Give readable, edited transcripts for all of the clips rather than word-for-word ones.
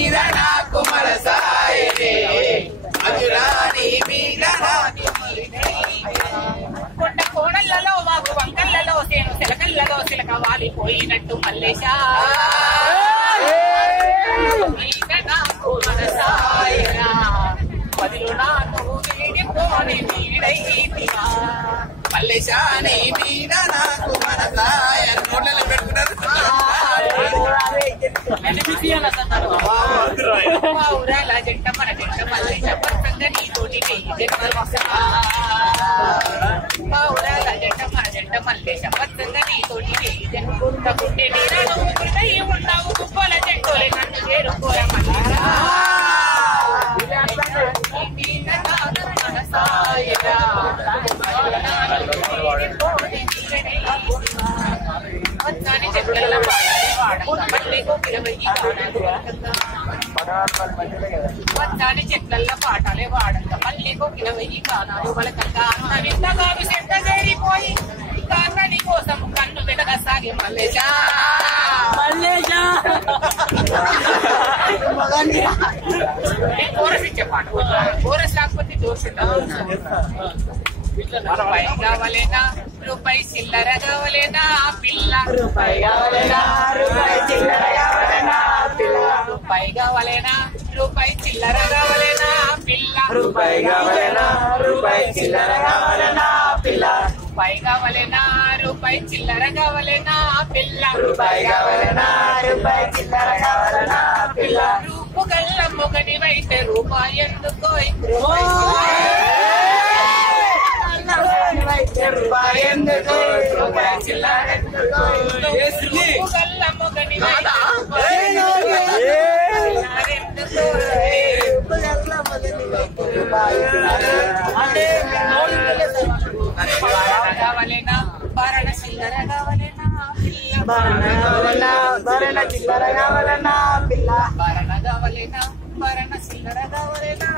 మీద నాకు మనసాయనే మధురాని మీద నాకు కొండ కోడళ్లలో వాగు వంకళ్లలో సేను చిలకళ్లలో చిలక వాలిపోయినట్టు మల్లేశా మీద నాకు మనసాయనా పదిలో నాకు వీడిపోని వీడైతివా మల్లేశాని మీద నాకు మనసాయ నోట్లలో పెట్టుకున్నారు మా ఊరాల జంట మన జంట మల్లేశ పచ్చంగా నీతోటి మా ఊరాల జంట మన జంట మల్లేశ పచ్చంగా నీతోటి జంటే నీరను ఉన్నావు కుప్పల జంటోలే నన్ను చేరుకోర పచ్చని చెట్ల పచ్చని చెట్లల్లో పాటలే వాడంగా మళ్ళీ కొక్కిన వెయ్యి గానాలు వలకంగా అన్న వింతగా విసెంత చేరిపోయి కారణి కోసం కన్ను వెనకసాగి మల్లేశా కోరస్ ఇచ్చే పాట కోరస్ లేకపోతే జోషుంటా రూపాయి కావాలేనా రూపాయి చిల్లర కావాలేనా పిల్ల రూపాయి కావాలేనా రూపాయి చిల్లర కావాలేనా పిల్ల రూపాయి కావాలేనా రూపాయి చిల్లర కావాలేనా పిల్ల రూపాయి కావాలేనా రూపాయి చిల్లర కావాలేనా పిల్ల రూపాయి కావాలేనా రూపాయి చిల్లర కావాలేనా పిల్ల రూపాయి కావాలేనా రూపాయి చిల్లర కావాలేనా పిల్ల రూపు గల్ల మొగడివైతే రూపాయి ఎందుకో రూపాయి ఎందుకు రూపాయి చిల్లర ఎందుకు రూపు గల్ల మొగడివైతే కావాలేనా భరణ చిల్లర కావాలేనా పిల్ల భరణ చిల్లర కావాలన్నా పిల్ల భరణ కావాలేనా భరణ చిల్లర కావాలేనా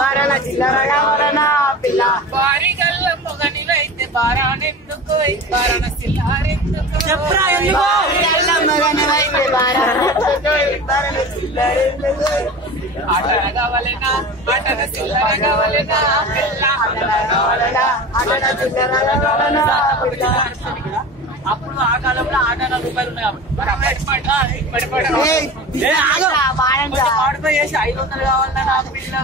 భరణ చిల్లర కావాలన్నా పిల్ల భారీ గల్ల మొగనివైతే బారానెందుకు భరణ చిల్లరెందుకు ఆటన కావాలేనా ఆటన చిల్లర కావాలేనా పిల్ల అప్పుడు ఆ కాలంలో 8 ఉన్నాయి మాడిపోయి చేసి 500 కావాలన్నా నా పిల్ల